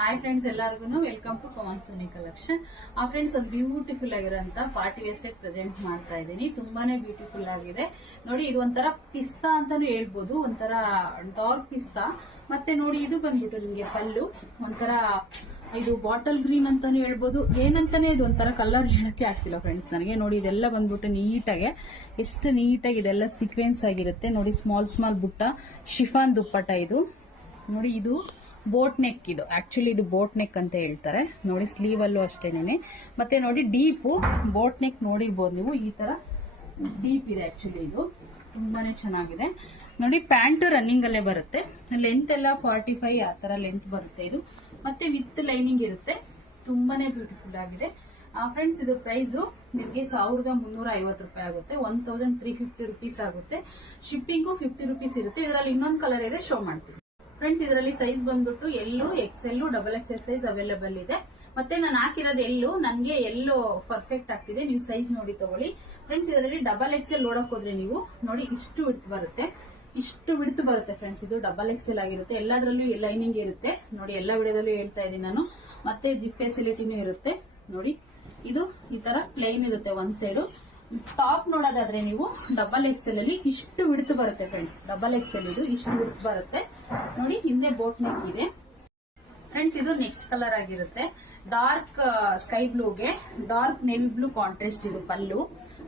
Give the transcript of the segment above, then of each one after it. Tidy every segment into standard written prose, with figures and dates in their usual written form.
Hi friends, ಎಲ್ಲರಿಗೂ welcome to Pavan Soni collection. Friends, ಒಂದು beautiful ಆಗಿರೋಂತ ಪಾರ್ಟಿ ವೇರ್ ಸೆಟ್ ಪ್ರೆಸೆಂಟ್ ಮಾಡ್ತಾ ಇದ್ದೀನಿ. ತುಂಬಾನೇ ಬ್ಯೂಟಿಫುಲ್ ಆಗಿದೆ ನೋಡಿ. ಇದು ಒಂಥರ ಪಿಸ್ತಾ ಅಂತಾನು ಹೇಳ್ಬೋದು, ಒಂಥರ ಡಾರ್ಕ್ ಪಿಸ್ತಾ. ಮತ್ತೆ ನೋಡಿ, ಇದು ಬಂದ್ಬಿಟ್ಟು ನಿಮಗೆ ಪಲ್ಲು ಒಂಥರ ಇದು ಬಾಟಲ್ ಗ್ರೀನ್ ಅಂತಾನು ಹೇಳ್ಬೋದು. ಏನಂತಾನೆ ಇದು ಒಂಥರ ಕಲರ್ ಹೇಳಕ್ಕೆ ಆಗ್ತಿಲ್ಲ ಫ್ರೆಂಡ್ಸ್ ನನಗೆ. ನೋಡಿ, ಇದೆಲ್ಲ ಬಂದ್ಬಿಟ್ಟು ನೀಟಾಗಿ ಎಷ್ಟು ನೀಟಾಗಿ ಇದೆಲ್ಲ ಸೀಕ್ವೆನ್ಸ್ ಆಗಿರುತ್ತೆ ನೋಡಿ. ಸ್ಮಾಲ್ ಬುಟ್ಟ ಶಿಫಾನ್ ದುಪ್ಪಟ ಇದು ನೋಡಿ. ಇದು ಬೋಟ್ ನೆಕ್, ಇದು ಆಕ್ಚುಲಿ ಇದು ಬೋಟ್ ನೆಕ್ ಅಂತ ಹೇಳ್ತಾರೆ ನೋಡಿ. ಸ್ಲೀವ್ ಅಲ್ಲೂ ಅಷ್ಟೇನೆ. ಮತ್ತೆ ನೋಡಿ, ಡೀಪು ಬೋಟ್ ನೆಕ್ ನೋಡಿರ್ಬೋದು ನೀವು. ಈ ತರ ಡೀಪ್ ಇದೆ ಆಕ್ಚುಲಿ. ಇದು ತುಂಬಾನೇ ಚೆನ್ನಾಗಿದೆ ನೋಡಿ. ಪ್ಯಾಂಟ್ ರನ್ನಿಂಗ್ ಅಲ್ಲೇ ಬರುತ್ತೆ. ಲೆಂತ್ ಎಲ್ಲ 45 ಆ ತರ ಲೆಂತ್ ಬರುತ್ತೆ ಇದು. ಮತ್ತೆ ವಿತ್ ಲೈನಿಂಗ್ ಇರುತ್ತೆ. ತುಂಬಾನೇ ಬ್ಯೂಟಿಫುಲ್ ಆಗಿದೆ ಫ್ರೆಂಡ್ಸ್. ಇದು ಪ್ರೈಸ್ ನಿಮಗೆ 1350 ರೂಪಾಯಿ ಆಗುತ್ತೆ. 1350 ರುಪೀಸ್ ಆಗುತ್ತೆ. ಶಿಪ್ಪಿಂಗು 50 ರುಪೀಸ್ ಇರುತ್ತೆ. ಇದರಲ್ಲಿ ಇನ್ನೊಂದು ಕಲರ್ ಇದೆ, ಶೋ ಮಾಡ್ತೀನಿ ಫ್ರೆಂಡ್ಸ್. ಇದರಲ್ಲಿ ಸೈಜ್ ಬಂದ್ಬಿಟ್ಟು ಎಲ್ಲು, ಎಕ್ಸೆಲ್, XXL ಸೈಜ್ ಅವೈಲೇಬಲ್ ಇದೆ. ಮತ್ತೆ ನಾನು ಹಾಕಿರೋದು ಎಲ್ಲು, ನನಗೆ ಎಲ್ಲೋ ಪರ್ಫೆಕ್ಟ್ ಆಗ್ತಿದೆ. ನೀವು ಸೈಜ್ ನೋಡಿ ತಗೊಳ್ಳಿ ಫ್ರೆಂಡ್ಸ್. ಇದರಲ್ಲಿ XXL ನೋಡಕ್ ಹೋದ್ರೆ ನೀವು ನೋಡಿ, ಇಷ್ಟು ವಿಡ್ತ್ ಬರುತ್ತೆ, ಇಷ್ಟು ವಿಡ್ತ್ ಬರುತ್ತೆ ಫ್ರೆಂಡ್ಸ್. ಇದು XXL ಆಗಿರುತ್ತೆ. ಎಲ್ಲದರಲ್ಲೂ ಲೈನಿಂಗ್ ಇರುತ್ತೆ ನೋಡಿ. ಎಲ್ಲ ವಿಡಿಯೋದಲ್ಲೂ ಹೇಳ್ತಾ ಇದ್ದೀನಿ ನಾನು. ಮತ್ತೆ ಜಿಪ್ ಫೆಸಿಲಿಟಿನೂ ಇರುತ್ತೆ ನೋಡಿ. ಇದು ಈ ತರ ಪ್ಲೈನ್ ಇರುತ್ತೆ ಒಂದ್ ಸೈಡು. ಟಾಪ್ ನೋಡೋದಾದ್ರೆ ನೀವು XXL ಅಲ್ಲಿ ಇಷ್ಟು ವಿಡ್ತ್ ಬರುತ್ತೆ ಫ್ರೆಂಡ್ಸ್. XXL ಇದು ಇಷ್ಟು ವಿಡ್ತ್ ಬರುತ್ತೆ ನೋಡಿ. ಹಿಂದೆ ಬೋಟ್ ನೆಕ್ ಇದೆ ಫ್ರೆಂಡ್ಸ್. ಇದು ನೆಕ್ಸ್ಟ್ ಕಲರ್ ಆಗಿರುತ್ತೆ. ಡಾರ್ಕ್ ಸ್ಕೈ ಬ್ಲೂಗೆ ಡಾರ್ಕ್ ನೇವಿ ಬ್ಲೂ ಕಾಂಟ್ರಾಸ್ಟ್ ಇದು ಪಲ್ಲು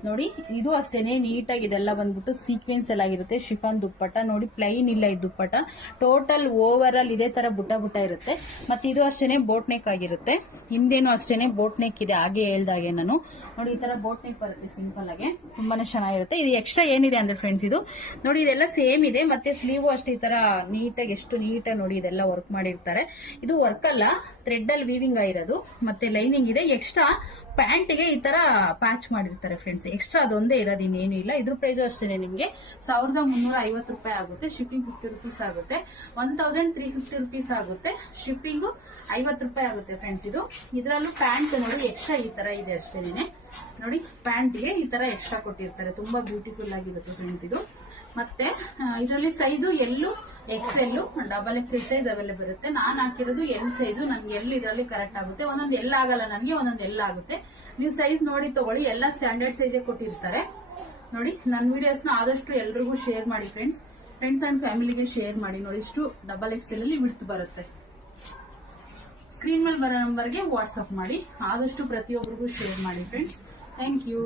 ನೋಡಿ. ಇದು ಅಷ್ಟೇನೆ ನೀಟಾಗಿ ಇದೆಲ್ಲ ಬಂದ್ಬಿಟ್ಟು ಸೀಕ್ವೆನ್ಸ್ ಎಲ್ಲ ಆಗಿರುತ್ತೆ. ಶಿಫಾನ್ ದುಪ್ಪಟ್ಟ ನೋಡಿ, ಪ್ಲೈನ್ ಇಲ್ಲ ಇದು ದುಪ್ಪಟ್ಟ. ಟೋಟಲ್ ಓವರ್ ಆಲ್ ಇದೇ ತರ ಬುಟ್ಟ ಇರುತ್ತೆ. ಮತ್ತೆ ಇದು ಅಷ್ಟೇನೆ ಬೋಟ್ ನೆಕ್ ಆಗಿರುತ್ತೆ. ಹಿಂದೇನು ಅಷ್ಟೇನೆ ಬೋಟ್ ನೆಕ್ ಇದೆ, ಹಾಗೆ ಹೇಳ್ದಾಗೆ ನಾನು ನೋಡಿ. ಈ ತರ ಬೋಟ್ ನೆಕ್ ಬರುತ್ತೆ ಸಿಂಪಲ್ ಆಗಿ, ತುಂಬಾನೇ ಚೆನ್ನಾಗಿರುತ್ತೆ. ಇದು ಎಕ್ಸ್ಟ್ರಾ ಏನಿದೆ ಅಂದ್ರೆ ಫ್ರೆಂಡ್ಸ್, ಇದು ನೋಡಿ ಇದೆಲ್ಲ ಸೇಮ್ ಇದೆ. ಮತ್ತೆ ಸ್ಲೀವ್ ಅಷ್ಟೇ ಈ ತರ ನೀಟಾಗಿ, ಎಷ್ಟು ನೀಟಾಗಿ ನೋಡಿ ಇದೆಲ್ಲ ವರ್ಕ್ ಮಾಡಿರ್ತಾರೆ. ಇದು ವರ್ಕ್ ಅಲ್ಲ, ಥ್ರೆಡ್ ಅಲ್ಲಿ ವೀವಿಂಗ್ ಆಗಿರೋದು. ಮತ್ತೆ ಲೈನಿಂಗ್ ಇದೆ. ಎಕ್ಸ್ಟ್ರಾ ಪ್ಯಾಂಟ್ ಗೆ ಈ ತರ ಪ್ಯಾಚ್ ಮಾಡಿರ್ತಾರೆ ಫ್ರೆಂಡ್ಸ್. ಎಕ್ಸ್ಟ್ರಾ ಅದೊಂದೇ ಇರೋದು, ಇನ್ನೇನು ಇಲ್ಲ. ಇದ್ರ ಪ್ರೈಸ್ ಅಷ್ಟೇ ನಿಮಗೆ 1350 ರೂಪಾಯಿ ಆಗುತ್ತೆ. ಶಿಪ್ಪಿಂಗ್ 50 ರುಪೀಸ್ ಆಗುತ್ತೆ. 1350 ರುಪೀಸ್ ಆಗುತ್ತೆ. ಶಿಪ್ಪಿಂಗ್ 50 ರೂಪಾಯಿ ಆಗುತ್ತೆ ಫ್ರೆಂಡ್ಸ್. ಇದು ಇದರಲ್ಲೂ ಪ್ಯಾಂಟ್ ನೋಡಿ ಎಕ್ಸ್ಟ್ರಾ ಈ ತರ ಇದೆ ಅಷ್ಟೇನೆ ನೋಡಿ. ಪ್ಯಾಂಟ್ ಗೆ ಈ ತರ ಎಕ್ಸ್ಟ್ರಾ ಕೊಟ್ಟಿರ್ತಾರೆ. ತುಂಬಾ ಬ್ಯೂಟಿಫುಲ್ ಆಗಿರುತ್ತೆ ಫ್ರೆಂಡ್ಸ್ ಇದು. ಮತ್ತೆ ಇದರಲ್ಲಿ ಸೈಜು ಎಲ್ಲು, XL, XXL ಸೈಜ್ ಅವೈಲೇಬಲ್ ಇರುತ್ತೆ. ನಾನು ಹಾಕಿರೋದು ಎಲ್ ಸೈಜು. ನನ್ಗೆ ಎಲ್ ಇದರಲ್ಲಿ ಕರೆಕ್ಟ್ ಆಗುತ್ತೆ. ಒಂದೊಂದು ಎಲ್ಲ ಆಗಲ್ಲ ನನಗೆ, ಒಂದೊಂದು ಎಲ್ಲ ಆಗುತ್ತೆ. ನೀವು ಸೈಜ್ ನೋಡಿ ತಗೊಳ್ಳಿ. ಎಲ್ಲ ಸ್ಟ್ಯಾಂಡರ್ಡ್ ಸೈಜ್ ಕೊಟ್ಟಿರ್ತಾರೆ ನೋಡಿ. ನನ್ನ ವಿಡಿಯೋಸ್ನ ಆದಷ್ಟು ಎಲ್ರಿಗೂ ಶೇರ್ ಮಾಡಿ ಫ್ರೆಂಡ್ಸ್ ಅಂಡ್ ಫ್ಯಾಮಿಲಿಗೆ ಶೇರ್ ಮಾಡಿ ನೋಡಿ. ಇಷ್ಟು XXL ಅಲ್ಲಿ ವಿಡ್ತ್ ಬರುತ್ತೆ. ಸ್ಕ್ರೀನ್ ಮೇಲೆ ಬರೋ ನಂಬರ್ಗೆ ವಾಟ್ಸ್ಆಪ್ ಮಾಡಿ. ಆದಷ್ಟು ಪ್ರತಿಯೊಬ್ಬರಿಗೂ ಶೇರ್ ಮಾಡಿ ಫ್ರೆಂಡ್ಸ್. Thank you.